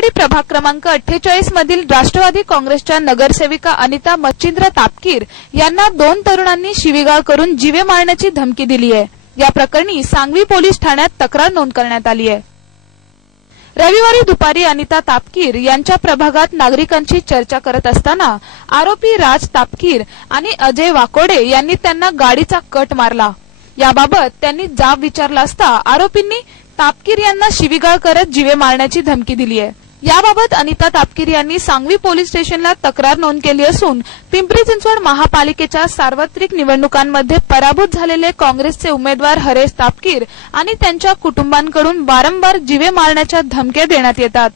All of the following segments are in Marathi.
रविवाडी प्रभाग क्रमांक अठ्ठेचाळीस मधील राष्ट्रवादी काँग्रेसच्या नगरसेविका अनिता मच्छिंद्र तापकीर यांना दोन तरुणांनी शिवीगाळ करून जीवे मारण्याची धमकी दिली आहे. या प्रकरणी सांगवी पोलीस ठाण्यात तक्रार नोंद करण्यात आली आहे. रविवारी दुपारी अनिता तापकीर यांच्या प्रभागात नागरिकांची चर्चा करत असताना आरोपी राज तापकीर आणि अजय वाकोडे यांनी त्यांना गाडीचा कट मारला. याबाबत त्यांनी जाब विचारला असता आरोपींनी तापकीर यांना शिवीगाळ करत जीवे मारण्याची धमकी दिली आहे. याबाबत अनिता तापकीर यांनी सांगवी पोलीस स्टेशनला तक्रार नोंद केली असून पिंपरी चिंचवड महापालिकेच्या सार्वत्रिक निवडणुकांमध्ये पराभूत झालेले काँग्रेसचे उमेदवार हरेश तापकीर आणि त्यांच्या कुटुंबांकडून वारंवार जीवे मारण्याच्या धमक्या देण्यात येतात.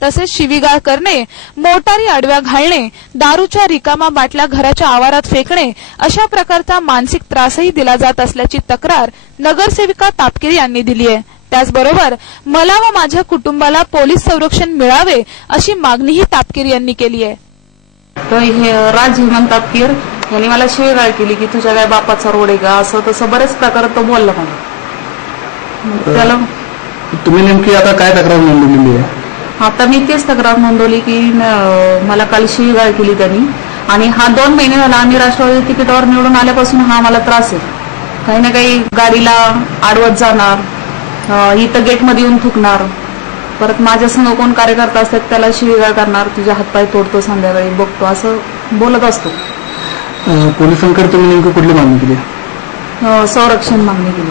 तसेच शिवीगाळ करणे मोटारी आडव्या घालणे दारूच्या रिकामा बाटल्या घराच्या आवारात फेकणे अशा प्रकारचा मानसिक त्रासही दिला जात असल्याची तक्रार नगरसेविका तापकीर यांनी दिली आहे त्याचबरोबर मला व माझ्या कुटुंबाला पोलीस संरक्षण मिळावे अशी मागणीही तापकीर यांनी केली आहे. तर हे राज हेमंत तापकीर यांनी मला शिवीगाळ केली की तुझ्या काय बापाचा रोड आहे का? असं तसं बरेच प्रकार तो बोलला मला. त्याला तुम्ही नेमकी आता काय तक्रार नोंदवलेली आहे? आता मी तेच तक्रार नोंदवली की मला काल शिवीगाळ केली त्यांनी. आणि हा दोन महिने झाला आम्ही राष्ट्रवादी तिकीटावर निवडून आल्यापासून हा मला त्रास आहे. काही ना काही गाडीला आडवत जाणार इथं गेटमध्ये येऊन थुकणार. परत माझ्या संग कोण कार्यकर्ता असतात त्याला शिवीगाळ करणार तुझे हातपाय तोडतो संध्याकाळी बघतो असं बोलत असतो. पोलिसांकडे तुम्ही नेमकं कुठली मागणी केली? संरक्षण मागणी केली.